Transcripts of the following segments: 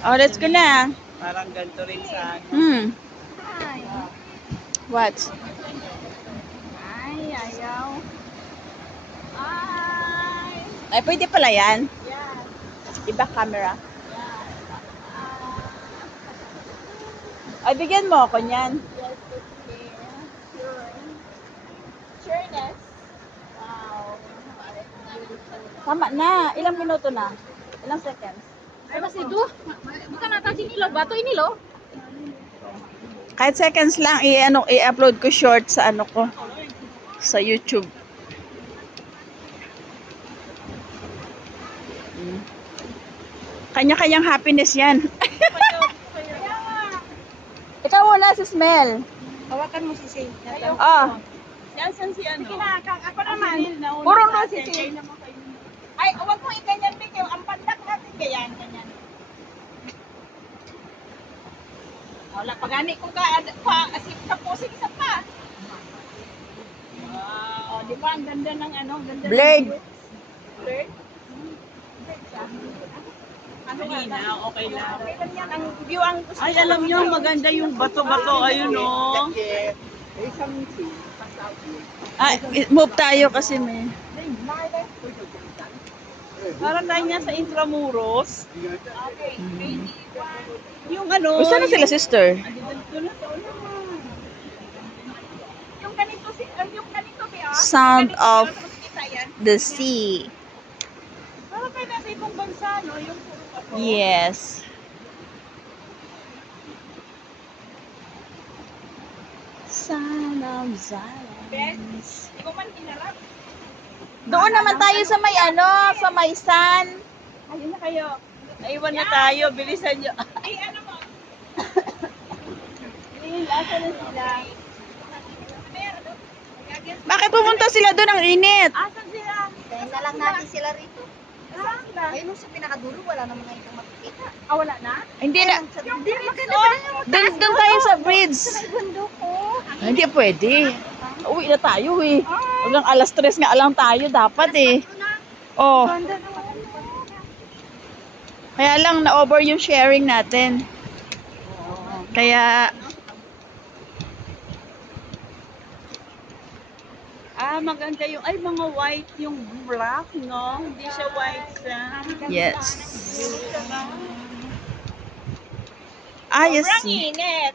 Oh, let's go na. Parang ganito rin sa ano. Ay. What? Ay, ayaw. Ay. Ay, pwede pala yan. Yan. Iba camera. Yan. Ay, bigyan mo ako niyan. Yes, okay. Sure. Sureness. Wow. Tama na. Ilang minuto na? Ilang seconds? Ay, kasi do. Bukan natin sinilo. Bato inilo. Kahit seconds lang, i-upload ko short sa ano ko. Sa YouTube. Kanya-kanyang happiness yan. Ikaw muna si Smell. Hawakan mo si Say. Ah, Yan si ano? Kinakang ako naman. puro no si Say. Ay, huwag mo ikanyan, Bikaw. Ang pandak natin ganyan, ganyan. Wala, pagani kung asip ka po, sige sa pa. Wow, di ba? Ang ganda ng ano, ganda Blade. ng blade. Ano nga Kanina, okay lang. Okay lang yan. Ang view ang gusto Ay, ko. alam nyo, maganda yung bato-bato. Ayun, oh. Ah, move tayo kasi may... Parang tayo nga sa Intramuros. Okay, ready, one. Yung ano. Gusto na sila, sister? Doon na sa unahan. Yung ganito, yung ganito, Bea. Sound of Kita yan. the sea. Parang tayo nasa ibang bansa, no? Yung puro bato. Yes. Sound of silence. Hindi ko man hinarap. Doon naman tayo sa may ano, sa may sun. Ayun na kayo. Naiwan na tayo. Bilisan nyo. Ay, ano mo? Asa na sila? Bakit pumunta sila doon? Ang init. Asan sila? Dahil na lang natin sila rito. Saan sila? Ayun nung sa pinakadulo, wala naman ngayon kang makikita. Ah, wala na? Hindi na. Hindi naman kayo Doon tayo sa bridge. bundok ko. Hindi pwede. Uwi na tayo eh. Hanggang alas 3 nga lang tayo dapat eh. Oh. Ganda naman. Kaya lang na-over yung sharing natin. Kaya Maganda yung, ay, mga white yung black, no? Hindi siya white sa... yes. Ah, yes. Sobrang init.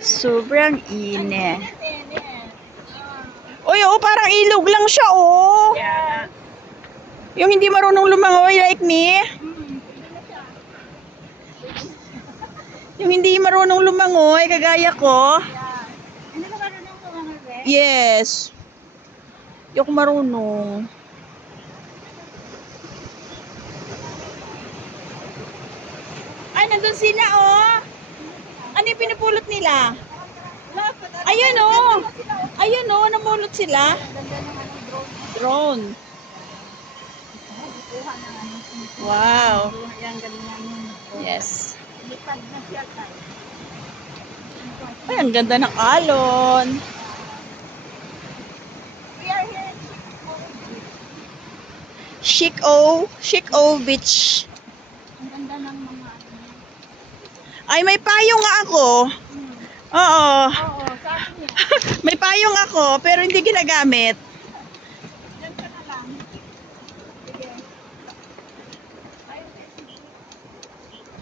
Sobrang init. Init. Uy, oh, parang ilog lang siya, oh. Yeah. Yung hindi marunong lumangoy like me. Yung hindi marunong lumangoy, kagaya ko. Hindi ka marunong kumangal, Be? Yes. Yung marunong. Ay, nandun sila, oh. Ano yung pinupulot nila? Ayun, oh. Ayun, oh. Namulot sila. Drone. Wow. Yan, ganyan. Yes. Lipad na siya tayo. Ay, ang ganda ng alon. We are here in Chic-O Beach. Ang ganda ng mga ano. Ay, may payong nga ako. Oo. Oo, sa akin niya. May payong ako, pero hindi ginagamit. Diyan ka na lang. Sige.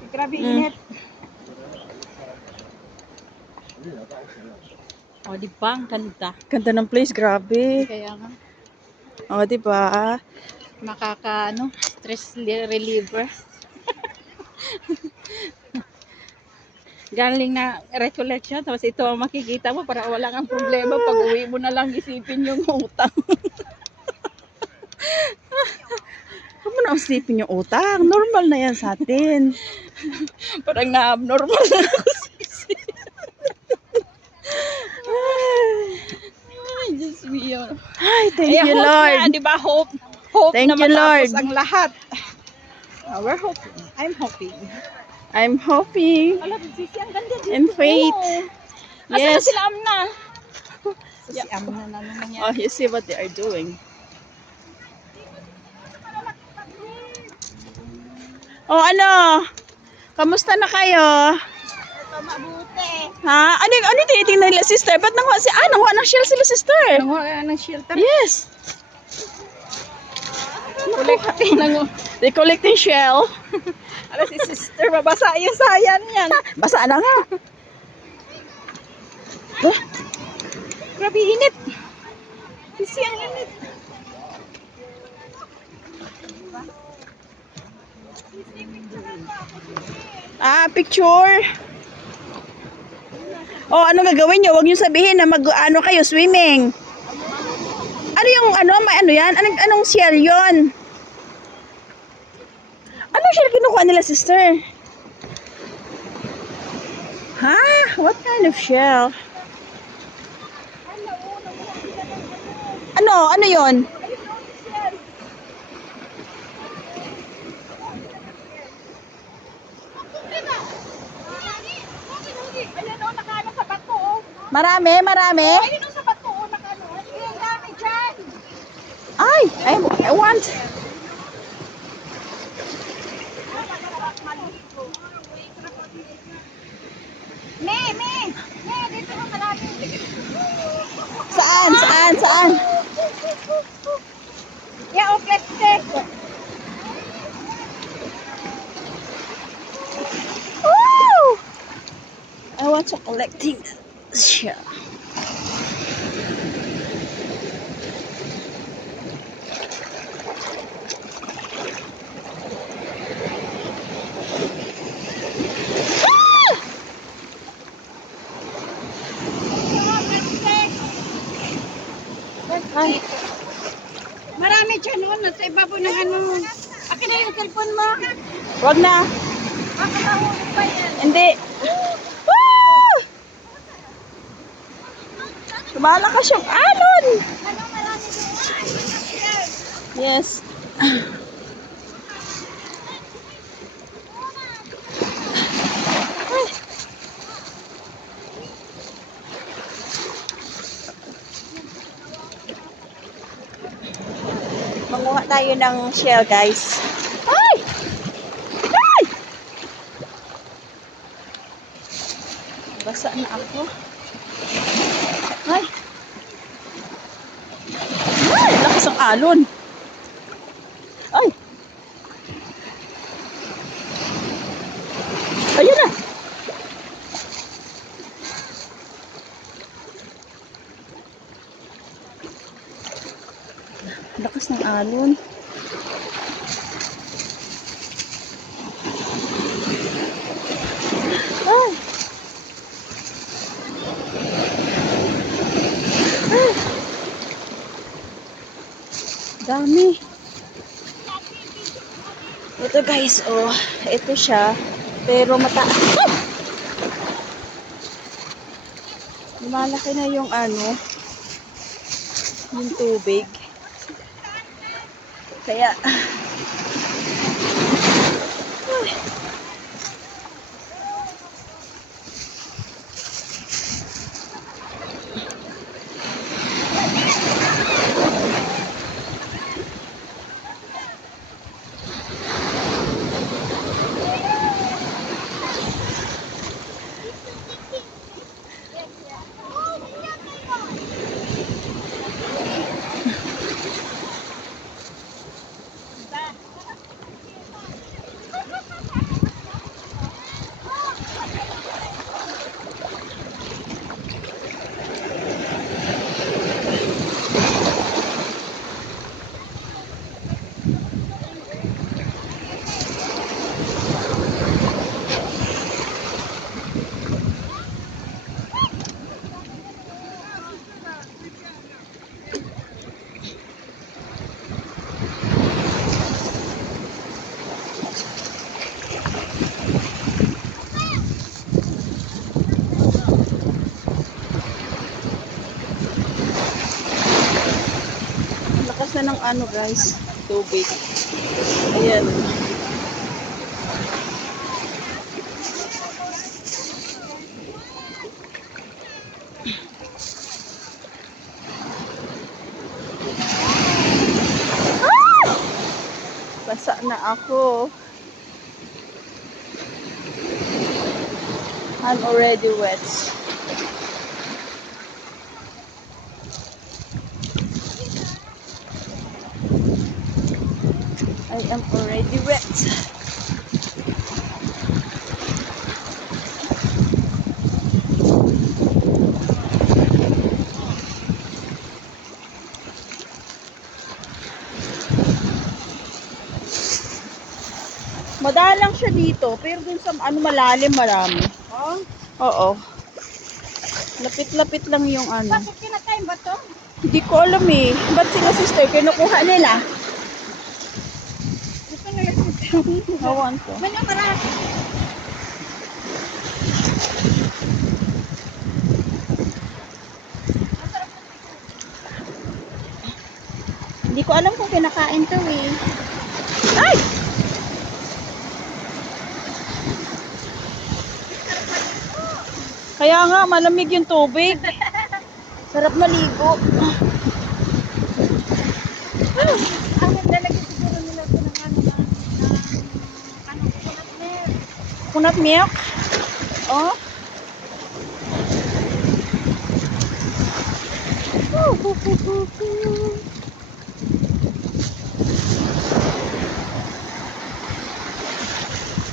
Grabe init. O, di ba? Ang ganda. Ganda ng place, grabe. Kaya nga, O, di ba? stress reliever. Galing na recollection, tapos ito ang makikita mo para wala kang problema. Pag uwi mo na lang isipin yung utang. Huwag mo na isipin yung utang. Normal na yan sa atin. Parang na-abnormal na ako sisi. Ay, Diyos mio. Ay, thank you, hope Lord. Na, di ba, hope Thank na you, matapos Lord. ang lahat. We're hoping. I'm hoping. I'm hoping Alam, sisi, ang ganda dito. and faith. Asan na Yes. sila, Amna? Si Amna na naman yan. Oh, you see what they are doing. O ano? Kamusta na kayo? Ito mabuti. Ha? Ano yung tinitingnan nila, sister? Ba't nanguha nanguha ng shell sila, sister? Nanguha ka ng shelter. Yes. They collecting shell. Ala si sister, mabasa yung sayan yan. Basa na nga. Huh? Grabe init. Kasi ang init. Picture. Oh, ano gagawin nyo? Huwag nyo sabihin na ano kayo, swimming. Ano yung, may ano yan? Anong shell yon? Anong shell kinukuha nila, sister? Ha? What kind of shell? Ano yon? Ayan o, nakaano sa bato o. Marami? Ayun o sa bato o, nakaano. Ang dami dyan. Ay, I want. Me, dito ka marami. Saan? Yeah, o, plastic. Woo! I want to collecting shell. Ay, Marami dyan o, nasa ibabaw ng ano. Akin na yung cellphone mo. wag na. Makakahulog pa yan. Hindi. Woo! Lumalakas yung alon. Ano marami doon? Yes. Manguha tayo ng shell, guys. Ay! Ay! Basa na ako. Ay! Ay! Lakas ang alon. Ay! Ayun na! Lakas ng alon. Ay! Ay! Dami. Ito guys, oh. Ito siya. Pero mataas. Oh! Lumalaki na yung yung tubig. Kaya, lakas na ng guys, tubig. Ayan. Basa na ako. I'm already wet. I am already wet. Madalang siya dito, pero dun sa ano malalim marami. Oh, Oo. Lapit-lapit lang yung ano. Bakit kinakain ba to? Hindi ko alam eh. Ba't sila sister kinukuha nila? Gusto nila sister. Hawan ko. Ano marami? Hindi ko alam kung kinakain to eh. Ay! Kaya nga, malamig yung tubig. Sarap maligo. Ang lalagyan siguro nila ito ng coconut milk. Coconut milk. Oh.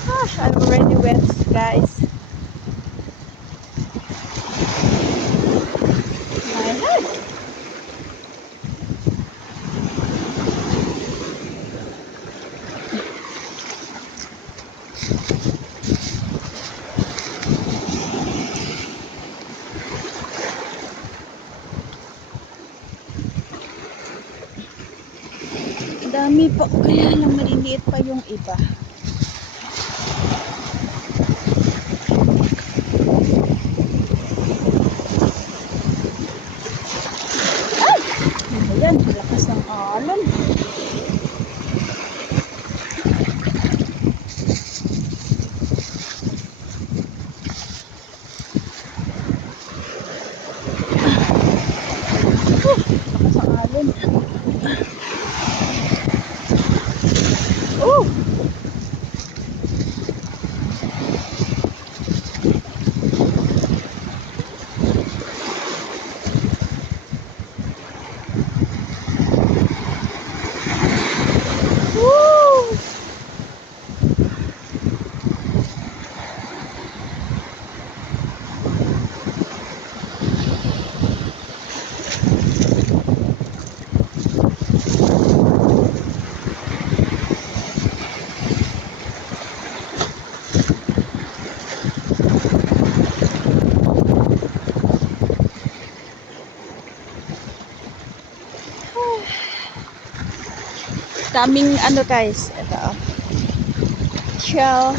Gosh, I'm already wet, guys. My head. Dami pa, kaya lang maliliit pa yung iba. Ay! Ano yan? Lakas ng alon. Lakas ng alon. Oh! Woo! Daming ano guys, ito. Shell.